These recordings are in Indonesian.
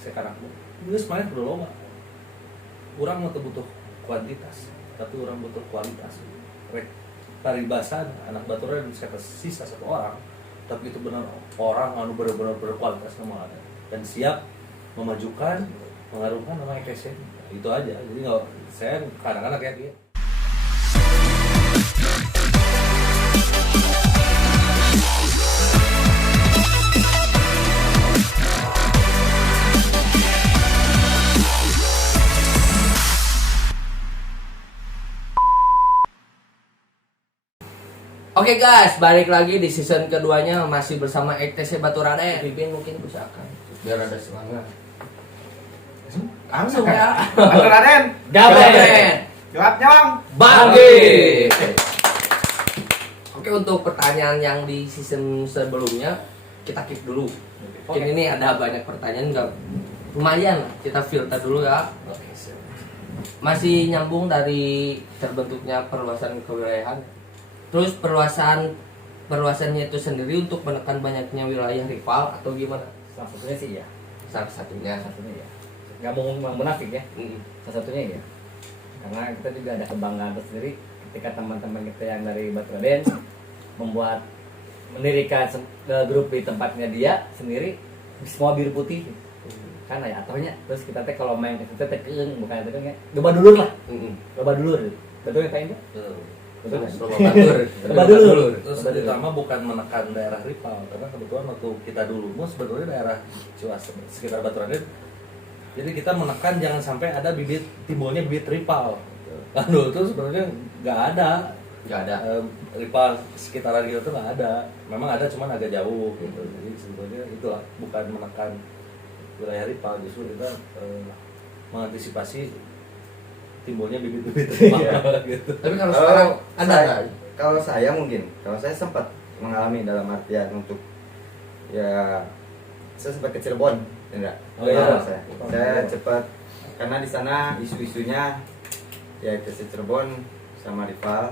sekarang geus main kudu loba. Urang mah teu butuh kuantitas, tapi urang butuh kualitas. Rek paribasan anak baturna sisa satu orang, tapi itu benar orang anu benar-benar berkualitas nama ada dan siap memajukan mengharumkan nama EKSN. Itu aja. Jadi nggak, saya kadang-kadang kayak dia. Oke guys, balik lagi di season keduanya masih bersama EKTC Baturade. Pipin mungkin usahakan biar ada semangat. Langsung ya. Baturade. Gaben. Jawabnya Bang. Bagi. Oke, untuk pertanyaan yang di season sebelumnya kita keep dulu. Mungkin ini ada banyak pertanyaan enggak lumayan lah, kita filter dulu ya. Masih nyambung dari terbentuknya perluasan kewilayahan. Terus perluasannya itu sendiri untuk menekan banyaknya wilayah rival atau gimana? Salah satunya sih ya. Salah satunya. Ya. Nggak mau munafik ya. Salah satunya ya. Karena kita juga ada kebanggaan tersendiri ketika teman-teman kita yang dari Baturade membuat mendirikan grup di tempatnya dia sendiri semua biru putih. Karena ya atohnya terus kita teh kalau main itu teh keung bukan itu kan ya. Loba dulur lah. Loba dulur. Betul ya Pak Indra? Betul. Coba dulu. Terus terutama bukan menekan daerah rival, karena kebetulan waktu kita dulu sebetulnya daerah Ciwas sekitar Baturade. Jadi kita menekan jangan sampai ada timbulnya bibit rival. Lalu itu sebenarnya nggak ada rival sekitaran kita tuh nggak ada. Memang ada, cuman agak jauh gitu. Jadi sebetulnya itulah bukan menekan wilayah rival, justru kita mengantisipasi timbulnya bibit-bibit gitu. Tapi kalau sekarang ada kalau saya sempat mengalami dalam artian untuk ya saya sempat ke Cirebon, enggak? Oh iya. Saya cepat karena di sana isu-isunya ya ke Cirebon sama rival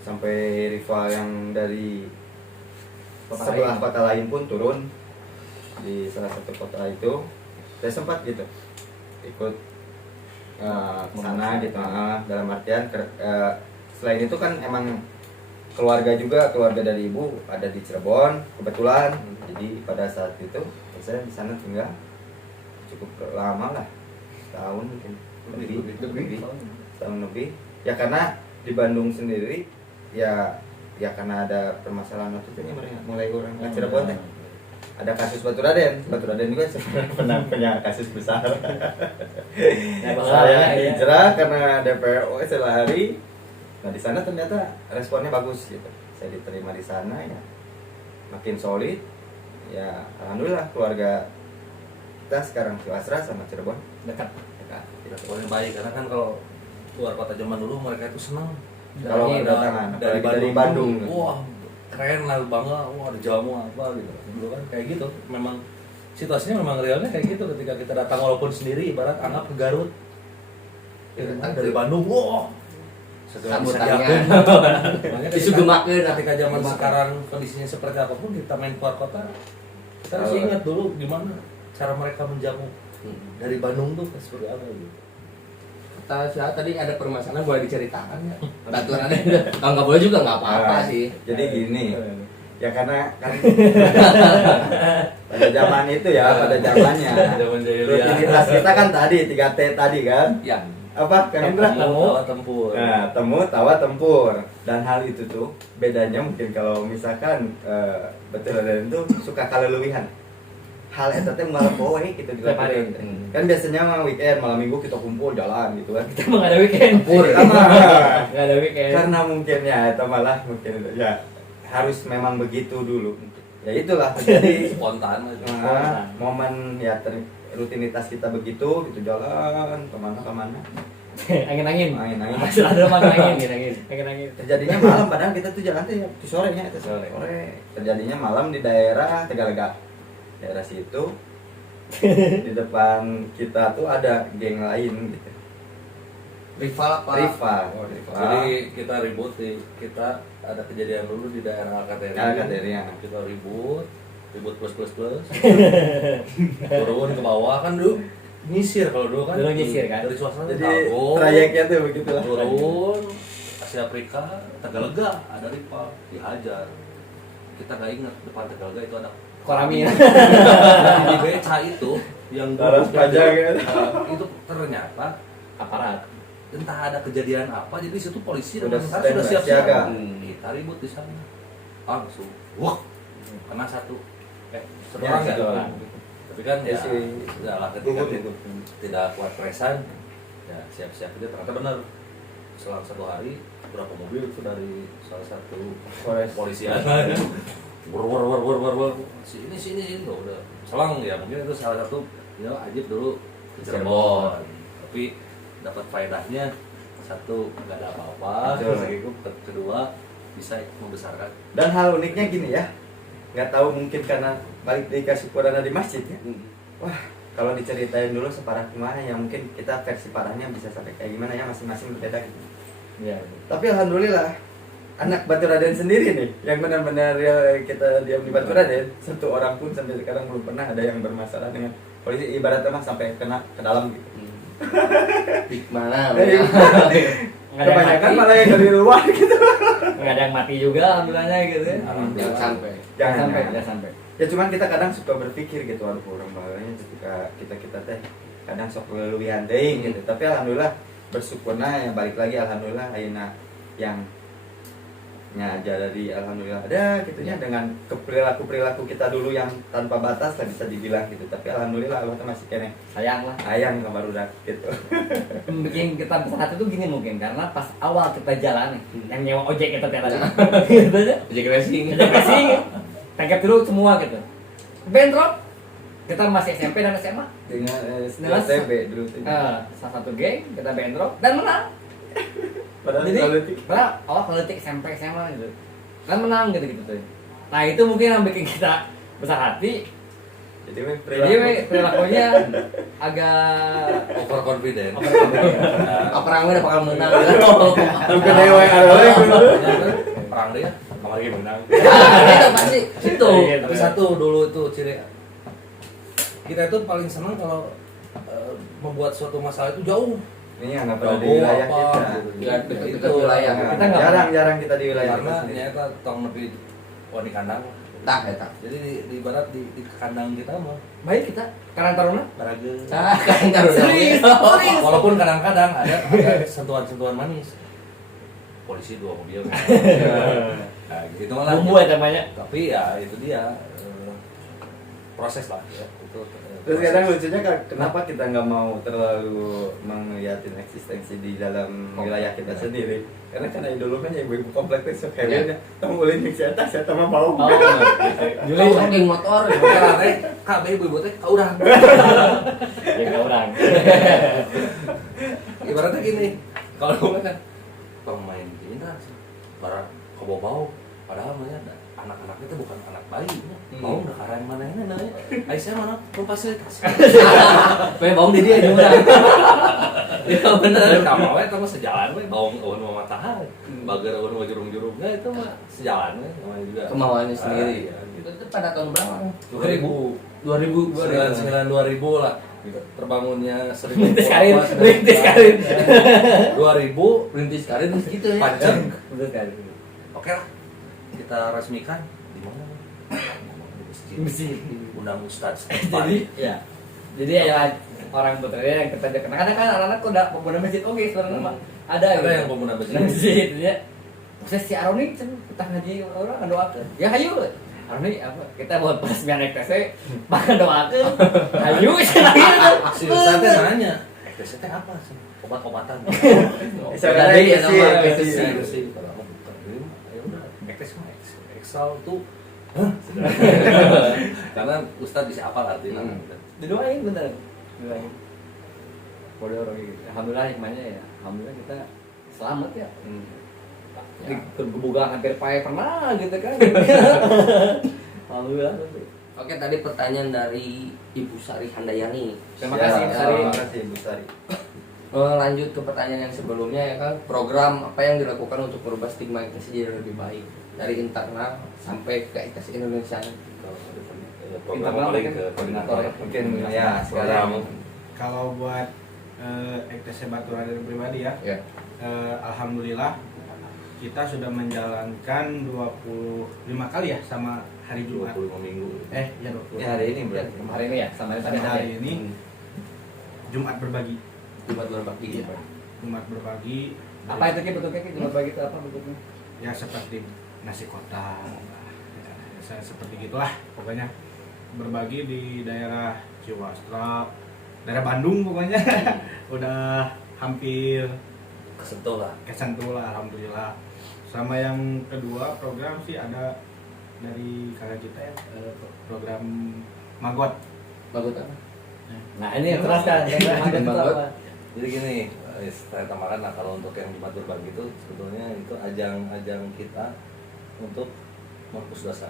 sampai rival yang dari sebelah kota lain pun turun di salah satu kota itu. Saya sempat gitu ikut ke sana gitu, dalam artian selain itu kan emang keluarga dari ibu ada di Cirebon kebetulan, jadi pada saat itu saya di sana tinggal cukup lama lah, tahun mungkin lebih tahun lebih ya, karena di Bandung sendiri ya karena ada permasalahan waktu itu mulai orang ke Cirebon teh ada kasus Baturade juga pernah punya kasus besar. Saya hijrah karena DPO sehari. Nah di sana ternyata responnya bagus gitu. Saya diterima di sana ya, makin solid. Ya alhamdulillah keluarga kita sekarang Ciwasra sama Cirebon dekat. Paling baik karena kan kalau luar kota zaman dulu mereka itu senang. Kalau kedatangan dari Bandung. Wah keren lah, bangga, wah ada jamu apa gitu. Dulu kan kayak gitu, memang situasinya memang realnya kayak gitu ketika kita datang walaupun sendiri, ibarat anggap ke Garut ya, kan, dari Bandung, wah sambutannya disugemakeun. Ketika zaman sekarang kondisinya seperti apapun kita main keluar kota, kita harus ingat dulu gimana cara mereka menjamu dari Bandung tuh seperti apa gitu. Tadi ada permasalahan, boleh diceritakan ya? Baturade kalau nggak boleh juga nggak apa-apa sih. Jadi gini ya, karena kan pada zaman itu ya, pada zamannya rutinitas kita kan tadi 3T tadi kan ya, apa kan Indra? Tawa tempur. Nah, temu tawa tempur, dan hal itu tuh bedanya mungkin kalau misalkan Baturade itu suka kalelewihan hal eta teh malam poe gitu dilakukan. Kan biasanya mah weekend, malam minggu kita kumpul jalan gitu kan. Kita mah nggak ada weekend. Nggak ada weekend. Karena mungkin ya itu malah mungkin ya harus memang begitu dulu. Ya itulah jadi Spontan aja. Momen ya rutinitas kita begitu gitu, jalan kemana. Angin-angin. Masih ada angin-angin. Terjadinya malam, padahal kita tuh jalan tuh ya di sorenya itu sore. Terjadinya malam di daerah Tegalega. Daerah situ di depan kita tuh ada geng lain gitu. rival apa? Rival. Jadi kita ribut kita ada kejadian dulu di daerah Alkateria. Alkateria. Kita ribut, ribut plus turun ke bawah kan dulu nyisir kalau dulu kan Dulu nyisir kan? dari suasana Jadi Tago, trayeknya tuh begitulah. turun Asia Afrika Tegalega ada rival dihajar kita nggak ingat depan Tegalega itu ada Korami. di beca itu yang Laras duduk pajak itu, gitu. itu ternyata Aparat. entah ada kejadian apa jadi situ polisi Udah dengan tentara standby, sudah siap-siap siaga. kita ribut di sana langsung wah kena satu satu Ya, orang ya satu orang. tapi kan ya Si sudah lah ketika gugur. tidak kuat presan ya siap-siap aja ternyata benar selang 1 hari berapa mobil itu dari salah satu polisian war sini loh udah selang ya mungkin itu salah satu ya Ajib dulu ke Cirebon tapi dapat faedahnya satu nggak ada apa-apa Betul. kedua bisa membesarkan Dan hal uniknya gini ya, nggak tahu mungkin karena balik dikasih Qur'an di masjid ya. Wah, kalau diceritain dulu separah gimana ya mungkin kita versi parahnya bisa sampai kayak gimana ya masing-masing berbeda gitu. Iya. Tapi alhamdulillah anak Batu Raden sendiri nih yang benar-benar ya, kita diam di Batu Raden satu orang pun sampai sekarang belum pernah ada yang bermasalah dengan polisi ibaratnya mah sampai kena ke dalam gitu. Di mana? Jadi, Nggak ada yang kebanyakan mati. malah yang dari luar gitu. Nggak ada yang mati juga alhamdulillahnya gitu ya. Jangan sampai. Jangan sampai, jangan. jangan sampai. Ya cuman kita kadang suka berpikir gitu aduh orang balanya ketika kita teh kadang sok leluwihan deui gitu. Tapi alhamdulillah bersyukurna ya balik lagi alhamdulillah ayeuna yang nya jadi alhamdulillah ada gitunya dengan perilaku kita dulu yang tanpa batas lah bisa dibilang gitu. Tapi alhamdulillah Allah tuh masih kene Sayang lah. ayang ke barudak gitu. Bikin kita besar itu gini mungkin karena pas awal kita jalan nih, yang nyewa ojek kita tiap hari. Gitu aja. Ojek racing. Ojek racing. Tangkap dulu semua gitu. Bentrok. Kita masih SMP dan SMA. Dengan Dengan TB dulu tuh. Salah satu geng kita bentrok dan menang. Padahal Jadi, politik. padahal awal politik SMP SMA gitu. Dan menang gitu tuh. Nah, itu mungkin yang bikin kita besar hati. Jadi we, Jadi we, perilakunya agak overconfident Apa orang udah bakal menang? bukan dewe ada perang dia kamar dia menang Itu pasti itu. tapi satu dulu itu ciri kita itu paling senang kalau membuat suatu masalah itu jauh ini nggak pernah di Jauh wilayah apa, kita. gitu. Ya, dekat-dekat Itu wilayah. Kita nggak jarang kita di wilayah karena kita sendiri. ternyata tong lebih wani kandang Tak, tak. jadi di barat di kandang kita mah baik kita Karang Taruna. baraga Ah, kan taruh Serius. walaupun kadang-kadang ada sentuhan-sentuhan manis polisi 2 mobil nah gitu malah Bumbu ya namanya. tapi ya itu dia proses lah ya itu Terus kadang lucunya kenapa kita nggak mau terlalu melihatin eksistensi di dalam wilayah kita sendiri? Karena idolnya ya ibu-ibu komplek itu kayaknya kamu boleh nih saya mah bau. Juli geng motor. KB ibu teh kaurang Ya orang. ibaratnya gini kalau gue kan pemain kita barang kebau-bau padahal mah anak-anak itu bukan anak bayi mau udah karen mana ini namanya Aisyah mana memfasilitasi Pe bong di dia juga. Itu bener. kamu we itu mah sejalan we bawang eueun mah matahari bager eueun mah jurung-jurungnya itu mah sejalan we namanya juga Kemauannya sendiri. Ah, iya, gitu. Itu pada tahun berapa? 2000 2000 2000 lah terbangunnya 1000 Rintis karir, rintis karir. 2000 Perintis karir gitu ya. Pancen. Betul kan. oke lah kita resmikan di mana di masjid undang ustadz Jadi ya. Jadi ya orang putranya yang kita kadang kan anak-anak kok udah pemuda masjid oke sebenarnya mah ada ada yang pemuda masjid masjid ya. Proses si Aroni kita ngaji orang doakeun. Ya hayu. Aroni apa? Kita buat pas naik TC bahkan doakeun. Hayu cenah si ustadz teh nanya TC teh apa sih obat-obatan Misalnya Jadi, ya, sih, nama sih. saya sih kalau mau bukan ini ya udah ektes mah Excel tuh karena ustadz bisa apa artinya didoain bener. Didoain. Boleh orang gitu. Alhamdulillah hikmahnya ya. Alhamdulillah kita selamat ya. Di kebuka hampir pernah gitu kan. Alhamdulillah. Oke, tadi pertanyaan dari Ibu Sari Handayani. Terima kasih, Bu Sari. Terima kasih Bu Sari. Lanjut ke pertanyaan yang sebelumnya ya kan, program apa yang dilakukan untuk merubah stigma ITC jadi lebih baik dari internal sampai ke ITC Indonesia. Ya, program Internal paling mungkin ke koordinator ya. Mungkin ya sekarang Kalau buat EKTC Baturaden pribadi ya, Ya. alhamdulillah kita sudah menjalankan 25 kali ya sama hari Jumat. 25 minggu. Ya 20. ya hari ini berarti. Hari ini ya, sama tadi Sama hari ini Hmm. Jumat berbagi. Jumat berbagi. Iya. Jumat berbagi. apa itu Ki bentuknya Ki? Jumat bagi itu apa bentuknya? Ya seperti nasi kotak. Ya, seperti gitulah pokoknya. Berbagi di daerah Ciwastra, daerah Bandung pokoknya. Udah hampir Kesentuh lah. kesentuh lah alhamdulillah. Sama yang kedua program sih ada dari kakak kita ya, program Magot. Bagus apa? Nah ini teraskan Magot itu apa? Jadi gini, saya tambahkan lah kalau untuk yang Jumat berbagi itu sebetulnya itu ajang kita untuk menghapus dosa.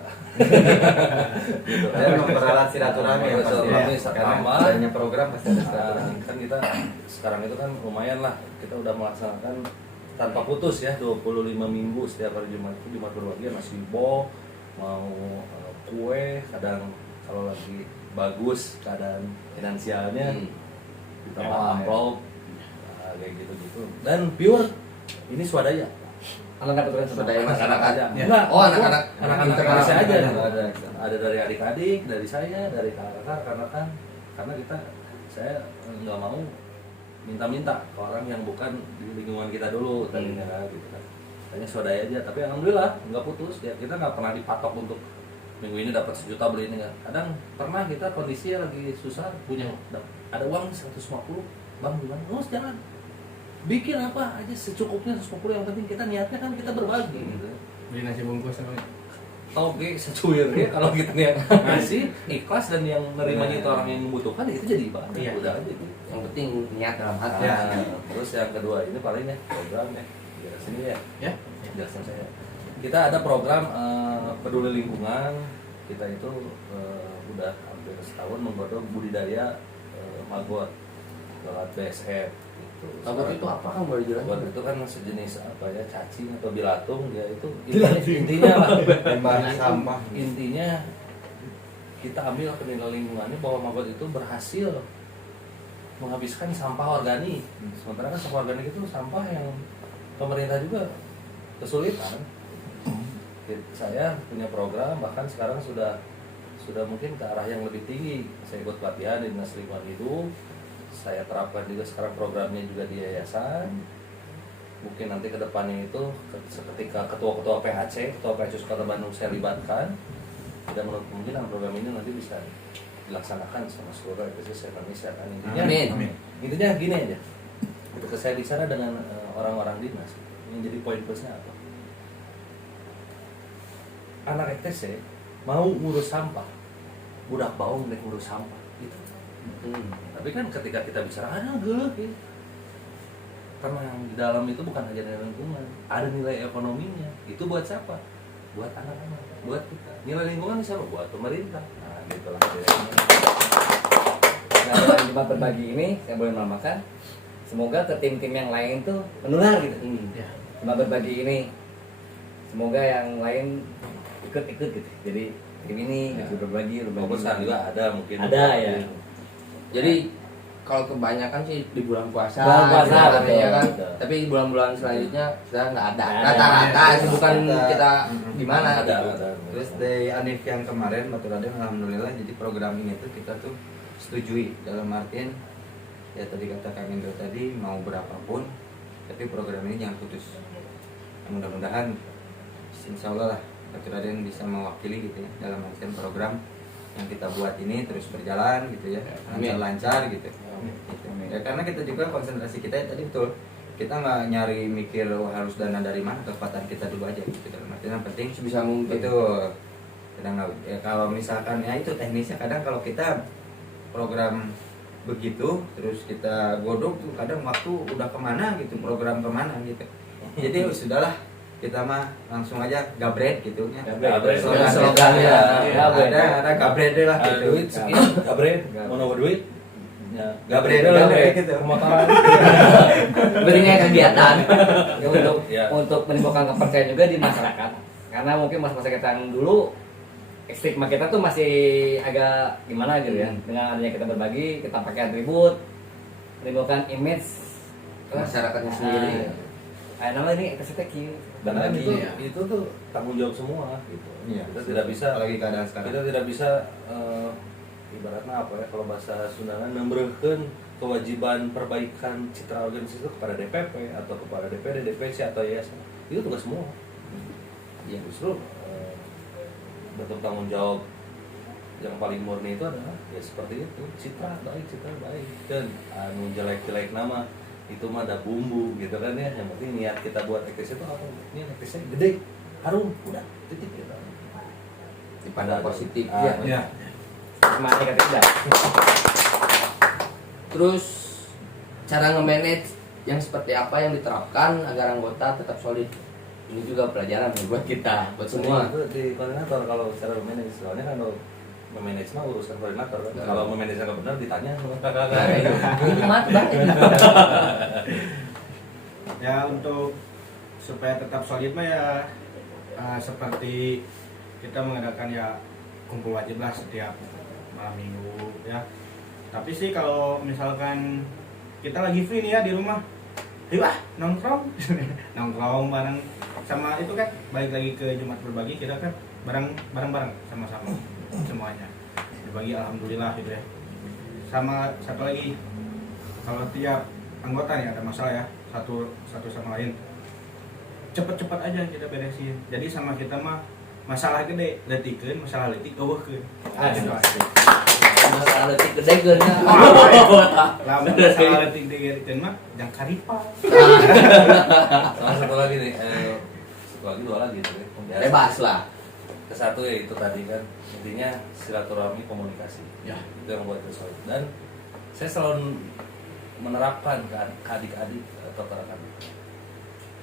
Gitu kan. Dan memperalat silaturahmi ya pasti Silaturahmi ya. Karena sama. adanya program pasti ada Nah, silaturahmi. kan kita sekarang itu kan lumayan lah kita udah melaksanakan tanpa putus ya 25 minggu setiap hari Jumat itu Jumat berbagi nasi bo mau kue kadang kalau lagi bagus keadaan finansialnya ditambah amplop kayak gitu-gitu dan pure ini swadaya anak-anak Baturaden Swadaya anak-anak aja Ya. enggak Oh, anak-anak anak-anak internal. Indonesia aja Ada. ada dari adik-adik dari saya dari kakak karena kita saya nggak mau minta-minta ke orang yang bukan di lingkungan kita dulu tadinya gitu kan hanya swadaya aja tapi alhamdulillah nggak putus ya kita nggak pernah dipatok untuk minggu ini dapat 1 juta beli ini nggak kadang pernah kita kondisi lagi susah punya ada uang 150 bang gimana terus jangan bikin apa aja secukupnya 150 yang penting kita niatnya kan kita berbagi gitu Beli nasi bungkus namanya. toge secuir ya kalau kita niat ngasih ikhlas dan yang nerimanya itu orang yang membutuhkan itu jadi ibadah Iya. udah aja gitu. Yang penting niat dalam hati. Nah, terus yang kedua ini paling ya program ya jelasin ini ya Ya. jelasin saya kita ada program peduli lingkungan kita itu udah hampir setahun menggodok budidaya maggot lewat BSF gitu. Bagus itu apa kan boleh Maggot jelasin? itu kan sejenis apa ya cacing atau bilatung dia itu intinya lah Limbah sampah. intinya kita ambil penilaian lingkungannya bahwa maggot itu berhasil menghabiskan sampah organik sementara kan sampah organik itu sampah yang pemerintah juga kesulitan saya punya program bahkan sekarang sudah mungkin ke arah yang lebih tinggi saya ikut pelatihan di Dinas Lingkungan Hidup saya terapkan juga sekarang programnya juga di yayasan mungkin nanti ke depannya itu ketika ketua-ketua PHC Kota Bandung saya libatkan tidak menutup kemungkinan program ini nanti bisa dilaksanakan sama seluruh EKTC Indonesia kan intinya Amin. intinya gini aja ketika saya bicara dengan orang-orang dinas yang jadi poin plusnya apa anak EKTC mau ngurus sampah budak baung deh ngurus sampah gitu tapi kan ketika kita bicara ada gelap ya karena yang di dalam itu bukan hanya nilai lingkungan ada nilai ekonominya itu buat siapa buat anak-anak buat kita nilai lingkungan siapa buat pemerintah nah gitu lah Nah, dengan Jumat berbagi ini saya boleh melambangkan semoga ke tim-tim yang lain tuh menular gitu. Ya. Jumat berbagi ini semoga yang lain ikut-ikut gitu. Jadi tim ini Ya. juga berbagi. maupun sekarang juga ada mungkin Ada ya. Jadi kalau kebanyakan sih di bulan puasa, Bulan puasa, gitu kan, betul. ya kan. Betul. Tapi di bulan-bulan selanjutnya sudah nggak ada. Nggak ada. Rata-rata sih bukan Rata. kita gimana. ada, gitu. ada. Terus dari Anif yang kemarin Baturaden alhamdulillah jadi program ini tuh kita tuh setujui dalam artian ya tadi kata Kang Indro tadi mau berapapun tapi program ini jangan putus. Mudah-mudahan insya Allah lah Baturaden bisa mewakili gitu ya dalam artian program yang kita buat ini terus berjalan gitu ya lancar-lancar gitu. Gitu. Ya karena kita juga konsentrasi kita ya, tadi betul kita nggak nyari mikir harus dana dari mana kekuatan kita dulu aja gitu dalam artian yang penting Sebisa mungkin. betul kadang ya, kalau misalkan ya itu teknisnya kadang kalau kita program begitu terus kita godok tuh kadang waktu udah kemana gitu program kemana gitu jadi sudahlah kita mah langsung aja gabret gitu ya Gabret. Slogannya. ada gabret deh lah gitu duit sekian gabret mau nambah duit ya Gabret, gabret lah gabret gitu. pemotoran Berinya kegiatan. Ya, untuk Ya. untuk menimbulkan kepercayaan juga di masyarakat. Karena mungkin masa-masa kita yang dulu stigma kita tuh masih agak gimana gitu ya. Dengan adanya kita berbagi, kita pakai atribut, menimbulkan image Masyarakatnya sendiri. Nama ini estetik. Karena Lagi, itu tuh tanggung jawab semua gitu. Iya. Kita tidak bisa Apalagi keadaan sekarang. kita tidak bisa ibaratnya apa ya, kalau bahasa Sundana nembreukeun kewajiban perbaikan citra organisasi itu kepada DPP atau kepada DPD, DPC atau yayasan. Itu tugas semua. Ya justru bentuk tanggung jawab yang paling murni itu adalah ya seperti itu, citra baik dan anu jelek nama itu mah ada bumbu gitu kan ya. Yang penting niat kita buat eksis itu apa? Ini eksis gede, harum, udah titik gitu. Dipandang positif. Ah, Ya. Stigma negatif dah. Terus cara nge-manage yang seperti apa yang diterapkan agar anggota tetap solid. Ini juga pelajaran nih buat kita, buat semua. Itu di koordinator kalau secara memanage, soalnya kan kalau memanage mah urusan koordinator kan. Nah. Kalau memanage nggak benar ditanya sama kakak. Nah, ini mat banget. Ya untuk supaya tetap solid mah ya seperti kita mengadakan ya kumpul wajib lah setiap malam minggu ya. Tapi sih kalau misalkan kita lagi free nih ya di rumah, ayo nongkrong nongkrong bareng sama itu kan, balik lagi ke Jumat Berbagi, kita kan bareng sama-sama semuanya berbagi, alhamdulillah gitu ya. Sama satu lagi, kalau tiap anggota nih ada masalah ya, satu sama lain, cepet-cepet aja kita beresin. Jadi sama kita mah masalah gede letikeun, masalah letik eueuhkeun. Masalah letik gede geun. Lamun masalah letik gede mah jang karipal. Sama satu lagi nih, dua lagi tuh. Ya. Bebas lah. Kesatu ya itu tadi kan, intinya silaturahmi, komunikasi. Ya. Itu yang membuat itu solid. Dan saya selalu menerapkan ke adik-adik atau ke rekan.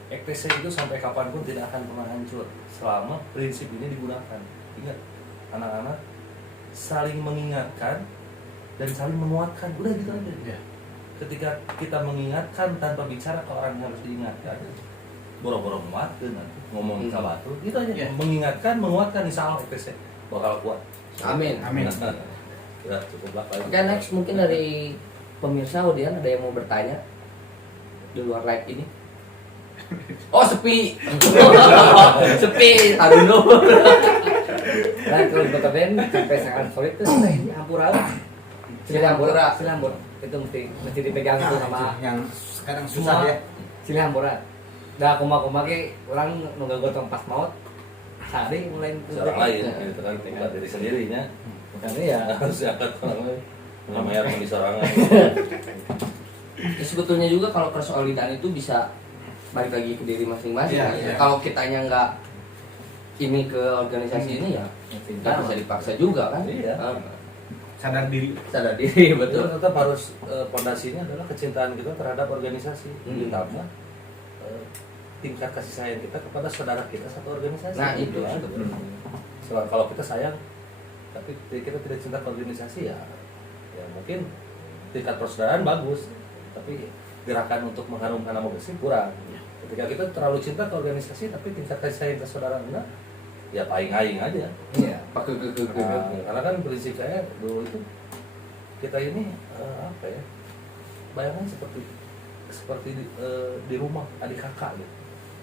EKTC itu sampai kapanpun tidak akan pernah hancur selama prinsip ini digunakan. Ingat, anak-anak saling mengingatkan dan saling menguatkan. Udah gitu aja. Ya. Ketika kita mengingatkan tanpa bicara ke orang yang harus diingatkan, boro-boro menguatkan, ngomong ke batu, gitu aja. Ya. Mengingatkan, menguatkan, insya Allah EKTC bakal kuat. Amin. Amin. Udah cukup lah. Oke, next mungkin dari pemirsa Udian ada yang mau bertanya di luar live ini. Oh, sepi. Sepi. Aduh dulu. Dan kalau di Kota Ben sampai sangat solid tuh kita ini hampura. Hampura. Silambur. Itu mesti dipegang tuh sama yang sekarang susah susah ya. Silambura. Dah kuma-kuma ge orang nu gotong pas maut. Sehari mulai Seorang lain, gitu kan, bukan diri sendirinya. Bukan ya. Harus diangkat ke orang lain. Namanya harus disorangan. Ya, sebetulnya juga kalau persolidan itu bisa balik lagi ke diri masing-masing. Iya, Ya. iya. Kalau kitanya nggak ini ke organisasi ini ya nggak bisa dipaksa juga kan. Iya. Sadar diri. Sadar diri Betul, betul. tetap harus pondasinya adalah kecintaan kita terhadap organisasi. Ditambah tingkat kasih sayang kita kepada saudara kita satu organisasi. Nah, itu. Ya, Selain kalau kita sayang, tapi kita tidak cinta ke organisasi ya mungkin tingkat persaudaraan bagus, tapi gerakan untuk mengharumkan nama bersih kurang. Ketika kita terlalu cinta ke organisasi, tapi tingkat kasih sayang ke saudara enggak, ya paing-aing aja. Iya. Pakai Nah, karena kan prinsip saya dulu itu kita ini apa ya, bayangan seperti di rumah adik kakak gitu.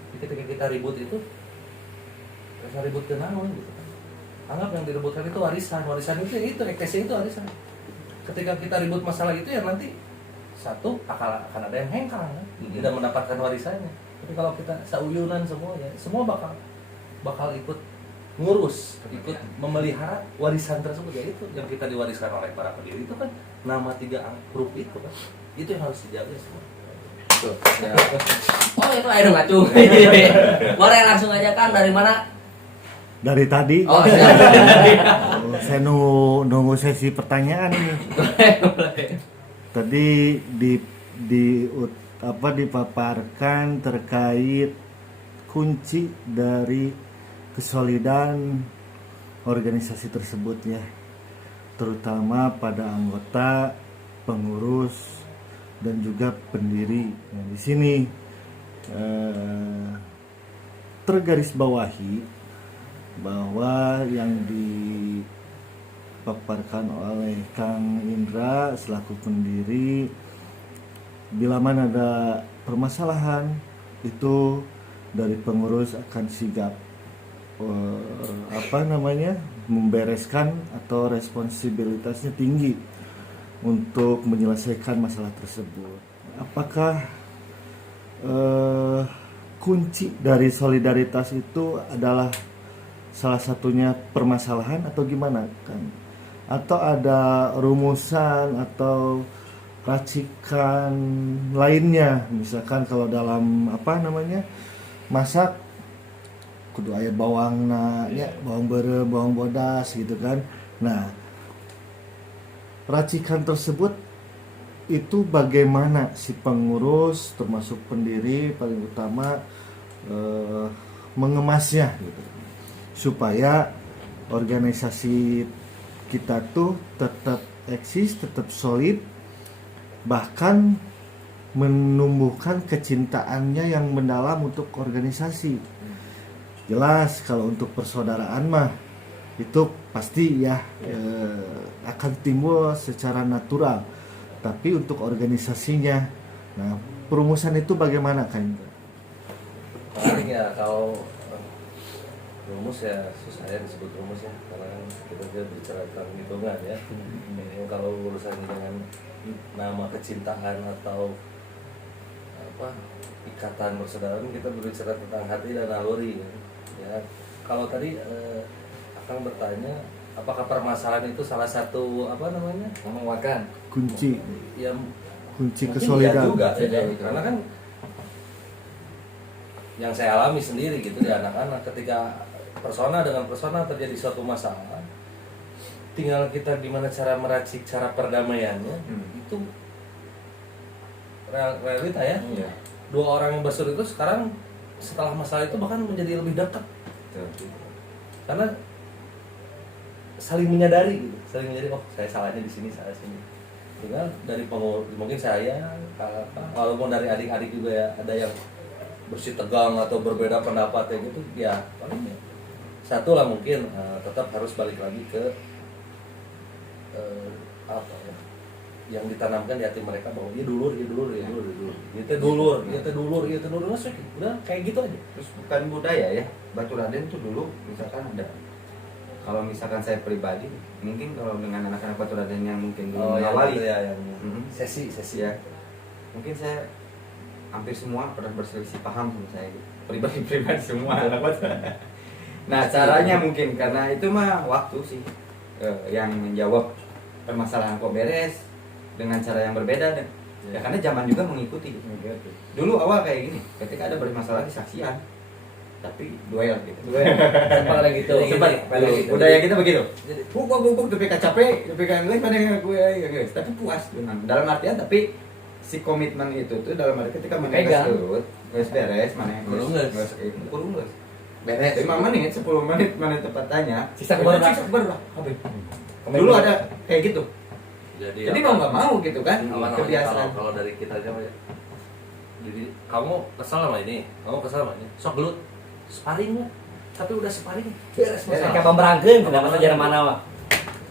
Jadi ketika kita ribut itu rasa ribut ke naon gitu kan. Anggap yang diributkan itu warisan itu EKTC itu warisan. Ketika kita ribut masalah itu ya nanti satu akan ada yang hengkang kan? Tidak mendapatkan warisannya. Tapi kalau kita sauyunan semua ya semua bakal ikut ngurus, ikut memelihara warisan tersebut, ya itu yang kita diwariskan oleh para pendiri itu kan nama 3 huruf itu kan, itu yang harus dijaga semua. Tuh, ya. Oh itu air ngacung. Boleh langsung aja kan dari mana? Dari tadi. Oh siap. Saya nunggu sesi pertanyaan ini. Tadi dipaparkan terkait kunci dari kesolidan organisasi tersebut ya, terutama pada anggota, pengurus, dan juga pendiri. Nah, di sini tergarisbawahi bahwa yang dipaparkan oleh Kang Indra selaku pendiri, bila mana ada permasalahan itu dari pengurus akan sigap membereskan atau responsibilitasnya tinggi untuk menyelesaikan masalah tersebut. Apakah kunci dari solidaritas itu adalah salah satunya permasalahan atau gimana kan? Atau ada rumusan atau racikan lainnya, misalkan kalau dalam masak kudu aya bawangna ya, bawang berem, bawang bodas gitu kan. Nah, racikan tersebut itu bagaimana si pengurus termasuk pendiri paling utama mengemasnya gitu, supaya organisasi kita tuh tetap eksis, tetap solid, bahkan menumbuhkan kecintaannya yang mendalam untuk organisasi. Jelas kalau untuk persaudaraan mah itu pasti ya akan timbul secara natural, tapi untuk organisasinya, nah perumusan itu bagaimana kan? Paling ya kalau rumus ya susah ya disebut rumus ya, karena kan kita juga bicara tentang hitungan ya. Kalau urusan dengan nama kecintaan atau ikatan persaudaraan, kita berbicara tentang hati dan naluri ya. Kalau tadi Akang bertanya apakah permasalahan itu salah satu menguatkan Kunci yang kunci mungkin kesolidan. iya juga ya, karena kan yang saya alami sendiri gitu di anak-anak, ketika persona dengan persona terjadi suatu masalah, tinggal kita gimana cara meracik cara perdamaiannya. Itu realita ya. Dua orang yang bersaudara itu sekarang setelah masalah itu bahkan menjadi lebih dekat karena saling menyadari gitu, oh saya salahnya di sini, salah sini. Tinggal dari pengurus, mungkin saya walaupun dari adik-adik juga ya ada yang bersitegang atau berbeda pendapat kayak gitu ya, paling ya satu lah mungkin tetap harus balik lagi ke yang ditanamkan di hati mereka bahwa dia dulur masuk udah kayak gitu aja. Terus bukan budaya ya, Baturaden tuh dulu misalkan ada, kalau misalkan saya pribadi mungkin kalau dengan anak-anak Baturaden yang mungkin dulu awali ya, yang sesi ya, mungkin saya hampir semua pernah berselisih paham sama saya pribadi semua anak Baturaden. Nah caranya mungkin karena itu mah waktu sih yang menjawab permasalahan kok beres dengan cara yang berbeda dan ya karena zaman juga mengikuti gitu. Dulu awal kayak gini, ketika ada bermasalah di saksian tapi duel gitu. Sempat ada gitu. Budaya kita begitu. Buk tapi capek, tapi kan lain pada gue ya guys. Tapi puas dengan dalam artian tapi si komitmen itu tuh dalam arti ketika menegas dulu, beres mana kurung beres 5 menit 10 menit mana tepat tanya sisa kebaru lah. Dulu ada kayak gitu. Jadi mau nggak mau gitu kan kebiasaan. Kalau dari kita aja ya. Jadi kamu kesal sama ini, sok gelut sparring lah. Tapi udah sparring beres masalah. Kayak pemberangkeun pendapat aja mana mah.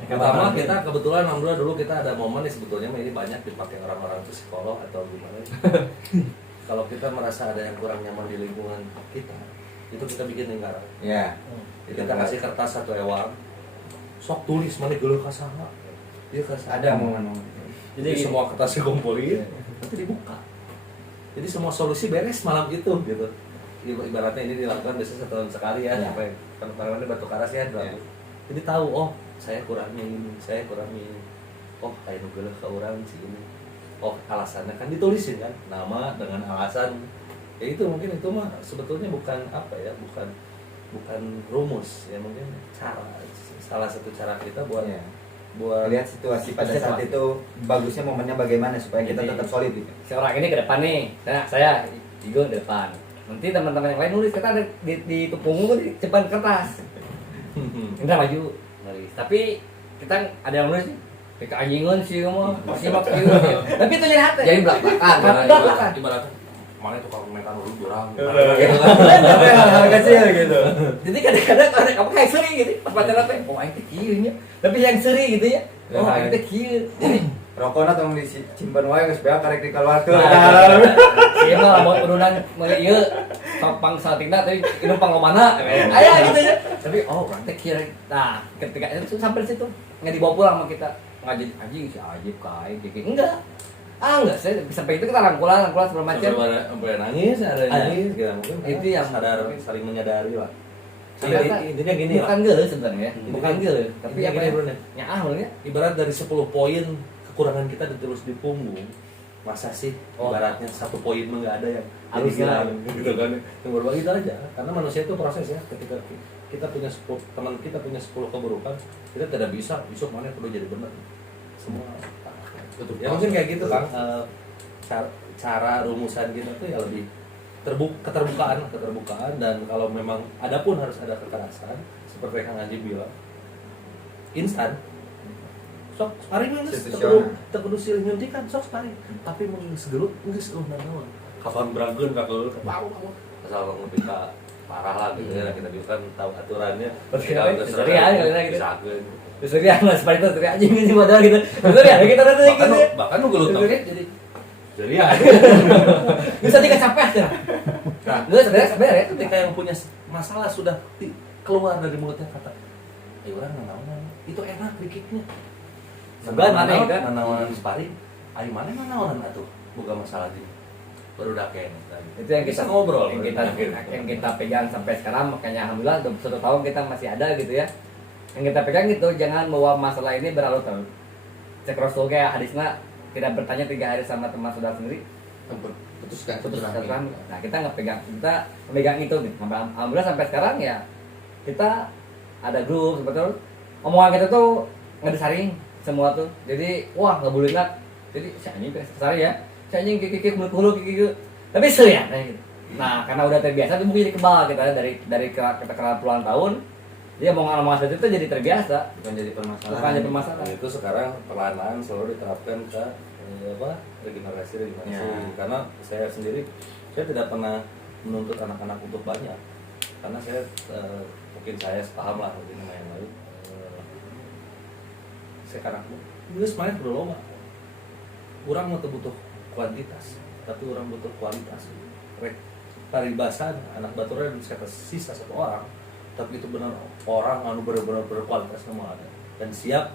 Pertama kita kebetulan alhamdulillah dulu kita ada momen nih sebetulnya ini banyak dipakai orang-orang psikolog atau gimana. Kalau kita merasa ada yang kurang nyaman di lingkungan kita, itu kita bikin lingkaran. Iya. Kita kasih kertas satu ewang. Sok tulis mana geuleuh ka saha. Dia ada momen-momen. Jadi semua kertasnya kumpulin, nanti dibuka. Jadi semua solusi beres malam itu gitu. Ibaratnya ini dilakukan biasanya setahun sekali ya, sampai kemarin batu karas ya. Jadi tahu, oh saya kurangnya ini. Oh kayak nugeuleuh ke orang sih ini. Oh alasannya kan ditulisin kan, nama dengan alasan. Ya itu mungkin itu mah sebetulnya bukan bukan rumus ya, mungkin salah satu cara kita buat lihat situasi pada saat itu bagusnya momennya bagaimana supaya kita tetap solid gitu. Seorang ini ke depan nih, saya Igo ke depan. Nanti teman-teman yang lain nulis, kita ada di punggung di depan kertas. Kita maju nulis. Tapi kita ada yang nulis nih, anjingan sih kamu, masih mak. Tapi itu jadi hati. Jadi belak-belakan. Ibaratnya mana tukang mekan dulu dorang kecil gitu. Jadi kadang-kadang ada kamu kayak seri gitu. Pas pacaran teh, oh aing teh kieu nya. Tapi yang seri gitu ya. Oh aing teh kieu. Jadi Rokokna tong disimpen wae geus beak karek dikeluarkeun. Iya mah lamun urunan meuli ieu topang salatingna tadi inum panggomana. Aya gitu ya. Tapi oh urang teh kieu. Nah, ketika itu sampai situ nggak dibawa pulang sama kita. Ngajin anjing si Ajib kae gitu. Enggak. Enggak, saya sampai itu kita rangkulan segala macam. sampai nangis ada yang nangis gitu mungkin Itu yang sadar saling menyadari lah. Ternyata Intinya gini lah. bukan geus sebenarnya, bukan geus, tapi Intinya apa gini, ya? bro, nih. Nyaah ulunnya. Ibarat dari 10 poin kekurangan kita terus di punggung, masa sih Oh. ibaratnya 1 poin mah nggak ada yang Harus hilang gitu kan. Yang berbagi itu aja karena manusia itu proses ya. Ketika kita punya 10 teman kita punya 10 keburukan, kita tidak bisa besok mana perlu jadi benar semua. Ya mungkin kayak gitu Kang. Cara rumusan kita tuh ya lebih keterbukaan dan kalau memang ada pun harus ada kekerasan seperti yang Kang Haji bilang instan sok sparring mah geus teu kudu silih nyuntikan sok sparring tapi mun geus gelut geus naon kapan berangkeun ka keul pau asal ngeupi ka parah lah gitu ya kita juga kan tahu aturannya Seri aja kali gitu. bisakeun Terus dia nggak seperti itu, tapi anjing ini modal gitu. Betul ya, kita nanti gitu ya. bahkan nu gelut jadi ya Bisa dikecapek ya. nah Nggak sebenarnya ketika yang punya masalah sudah keluar dari mulutnya kata orang nanawan itu enak dikitnya Sebenarnya mana gitu? nanawan sparring ayo mana nanawan atuh buka masalah ini baru udah kayak Itu yang kita ngobrol yang kita pegang sampai sekarang, makanya alhamdulillah untuk 1 tahun kita masih ada gitu ya. Yang kita pegang itu jangan bawa masalah ini berlarut-larut. Cek Rasul kayak hadisnya tidak bertanya 3 hari sama teman saudara sendiri. putuskan Putuskan. Nah kita nggak pegang, kita memegang itu gitu. Alhamdulillah sampai sekarang ya kita ada grup sebetulnya. Omongan kita tuh nggak disaring semua tuh. Jadi wah nggak boleh nggak. Jadi si anjing kesari ya. Si anjing kikik mulut kikik. Tapi ya gitu. Nah karena udah terbiasa tuh mungkin jadi kebal kita dari kita kenal puluhan tahun. Dia mau ngomong itu jadi terbiasa. Bukan jadi permasalahan. Bukan jadi permasalahan. Nah, itu sekarang perlahan-lahan selalu diterapkan ke regenerasi Ya. karena saya sendiri saya tidak pernah menuntut anak-anak untuk banyak karena saya mungkin saya sepaham lah mungkin sama yang lain saya karena ini semuanya perlu lomba orang mau butuh kuantitas tapi orang butuh kualitas rek paribasan anak baturan bisa sisa 1 orang tapi itu benar orang anu benar-benar berkualitas semua ada dan siap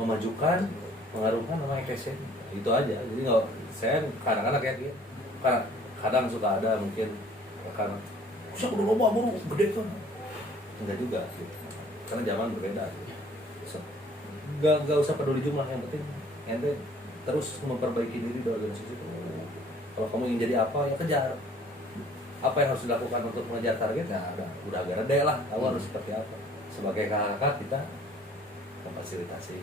memajukan mengarungkan nama EKSN itu aja jadi nggak saya kadang-kadang kayak gitu kadang suka ada mungkin karena saya udah lomba buru gede kan enggak juga gitu. Karena zaman berbeda gitu. So, nggak usah peduli jumlah yang penting ente terus memperbaiki diri di organisasi itu kalau kamu ingin jadi apa ya kejar apa yang harus dilakukan untuk mengejar target ya udah agak reda lah tahu harus seperti apa sebagai kakak kita memfasilitasi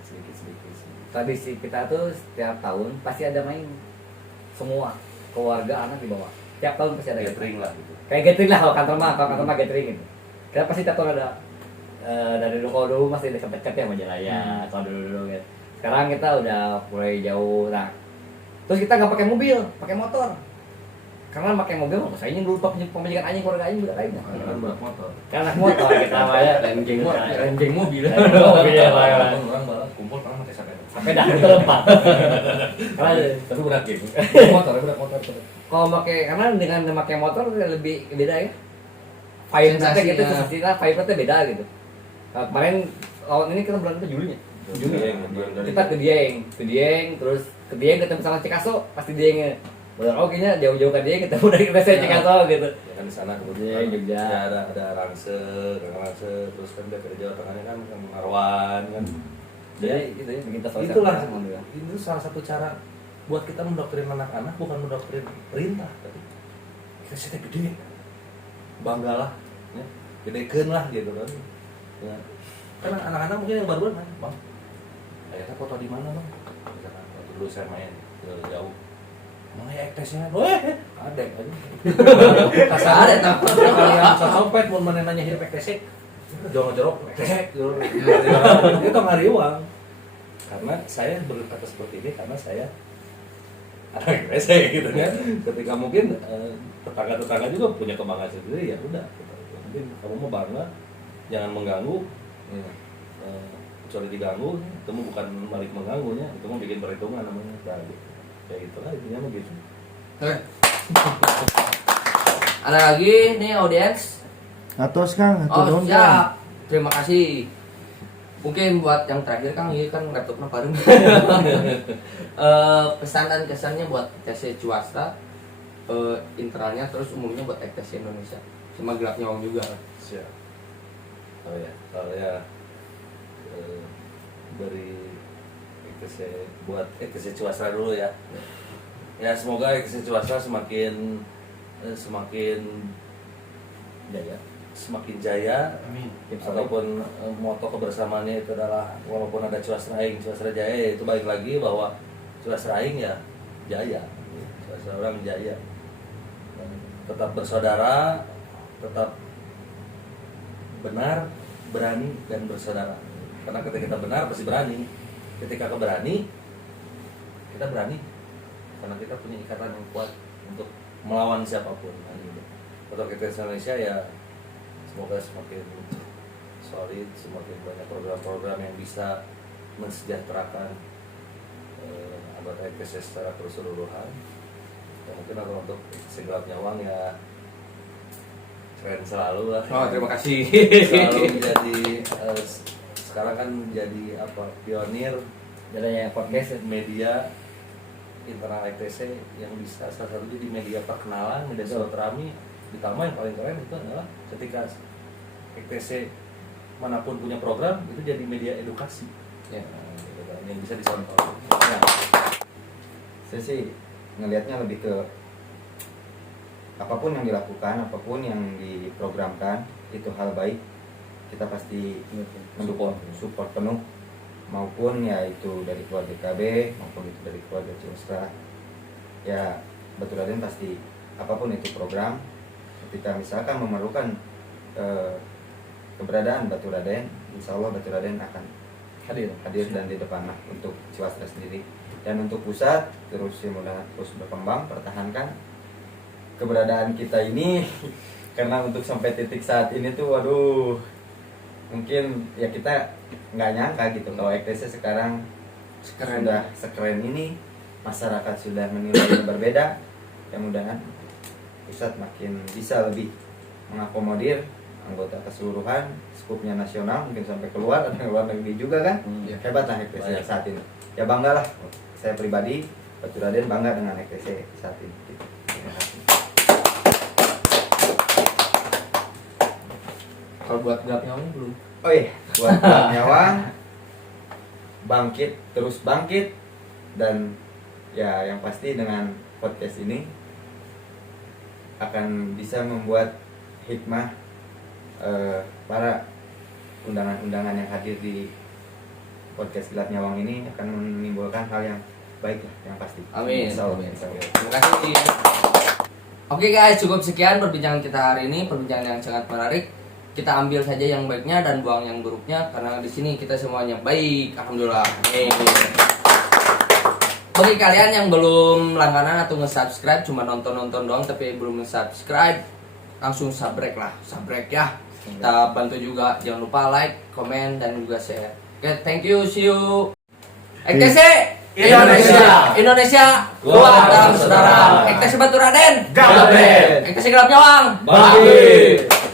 sedikit-sedikit Tradisi kita tuh setiap tahun pasti ada main semua keluarga anak di bawah. Tiap tahun pasti ada gathering lah gitu Kayak gathering lah kalau kantor mah gathering gitu. Kita pasti tiap tahun ada dari dulu masih dekat-dekat ya Majalaya atau dulu gitu. Sekarang kita udah mulai jauh. Nah, terus kita nggak pakai mobil, pakai motor. Karena pakai mobil mah saya dulu pemajikan anjing keluarga anjing udah lain. kan balap motor Karena motor kita mah ya. renjeng mobil Mobil ya, orang balap kumpul pernah pakai sepeda sepeda itu lompat. tapi udah game motor Kalau pakai karena dengan memakai motor lebih beda ya. Vibe-nya gitu, sensasinya vibe-nya beda gitu. Nah, kemarin tahun ini kita bulan Juli ya. Kita ke Dieng, terus ke Dieng ketemu sama Cikaso, pasti Diengnya. Benar, oh kayaknya jauh-jauh ke Dieng ketemu dari Cikaso gitu. ya kan di sana Dieng, Jogja. ya ada Rangse, terus kan dari Jawa Tengahnya kan Marwan kan. Jadi itu ya bikin kita Itulah itu salah satu cara buat kita mendoktrin anak-anak bukan mendoktrin perintah tapi kita sih gede banggalah ya gedekeun lah gitu kan ya. Karena anak-anak mungkin yang baru main bang ayahnya foto di mana bang misalkan waktu dulu saya main jauh mana ya ektesnya ada aja kasar ada tapi kalian copet mau mana nanya hidup ektesnya jorok ektesnya itu ngari uang karena saya berkata seperti ini karena saya anak rese gitu kan. Ketika mungkin tetangga-tetangga juga punya kebanggaan sendiri, ya udah gitu. Mungkin kamu mau bangga, jangan mengganggu ya. Kecuali diganggu itu mah bukan balik mengganggunya, itu mah bikin perhitungan namanya. Nah, gitu. Kayak gitulah intinya mah gitu. Oke. Ada lagi nih audiens? Atos Kang, Oh atur nuhun, Kang. siap. Terima kasih. Mungkin buat yang terakhir Kang, ini kan laptopnya paling. Pesan dan kesannya buat ITC swasta, internalnya terus umumnya buat ITC Indonesia, sama gelap nyawang juga. Siap. Oh ya, saya dari EKC buat EKC swasta dulu ya. Ya semoga EKC swasta semakin Jaya. semakin jaya. Amin. Ataupun moto kebersamaannya itu adalah walaupun ada Ciwasra Aing, Ciwasra Jaya, itu balik lagi bahwa Ciwasra Aing ya jaya, Ciwasra orang jaya. Tetap bersaudara, tetap benar, berani dan bersaudara. Karena ketika kita benar pasti berani. Ketika berani, kita berani karena kita punya ikatan yang kuat untuk melawan siapapun. Untuk kita Indonesia ya semoga semakin solid, semakin banyak program-program yang bisa mensejahterakan anggota EKC secara keseluruhan. Ya, mungkin untuk segelap nyawang ya keren selalu lah. Oh terima kasih. Selalu menjadi sekarang kan jadi apa pionir Jadinya podcast media internal EKC yang bisa salah satu jadi media perkenalan, media silaturahmi. Ditambah yang paling keren itu adalah ketika EKC manapun punya program itu jadi media edukasi Ya. gitu kan, yang bisa dicontoh. Nah, saya sih ngelihatnya lebih ke apapun yang dilakukan, apapun yang diprogramkan itu hal baik, kita pasti mendukung, support penuh, maupun ya itu dari keluarga KB maupun itu dari keluarga Ciwasra. Ya Batu Raden pasti apapun itu program, ketika misalkan memerlukan keberadaan Batu Raden, insya Allah Batu Raden akan hadir dan di depan lah untuk Ciwasra sendiri. Dan untuk pusat terus mudah terus berkembang, pertahankan keberadaan kita ini karena untuk sampai titik saat ini tuh waduh, mungkin ya kita nggak nyangka gitu kalau EKC sekarang sudah sekeren ini, masyarakat sudah menilai berbeda. Ya mudahan pusat makin bisa lebih mengakomodir anggota keseluruhan, skupnya nasional, mungkin sampai keluar, ada luar negeri juga kan. Hebat lah EKC saat ini. Ya bangga lah, saya pribadi Batu Raden bangga dengan EKC saat ini gitu. Terima kasih. Kalau buat gelap nyawang belum. Oh iya, buat Gelap Nyawang bangkit terus bangkit, dan ya yang pasti dengan podcast ini akan bisa membuat hikmah para undangan-undangan yang hadir di podcast Gelap Nyawang ini akan menimbulkan hal yang baik lah, yang pasti. Amin. Insya Allah. Amin. Terima kasih. Oke guys, cukup sekian perbincangan kita hari ini, perbincangan yang sangat menarik. Kita ambil saja yang baiknya dan buang yang buruknya, karena di sini kita semuanya baik, alhamdulillah. Bagi kalian yang belum langganan atau nge-subscribe, cuma nonton-nonton doang tapi belum nge-subscribe, langsung sabrek lah, sabrek ya. Kita bantu juga, jangan lupa like, komen, dan juga share. Oke, thank you, see you. EKC Indonesia, kuat dalam saudara. EKC Batu Raden, Gelap. EKC Gelap Nyawang, Bangkit.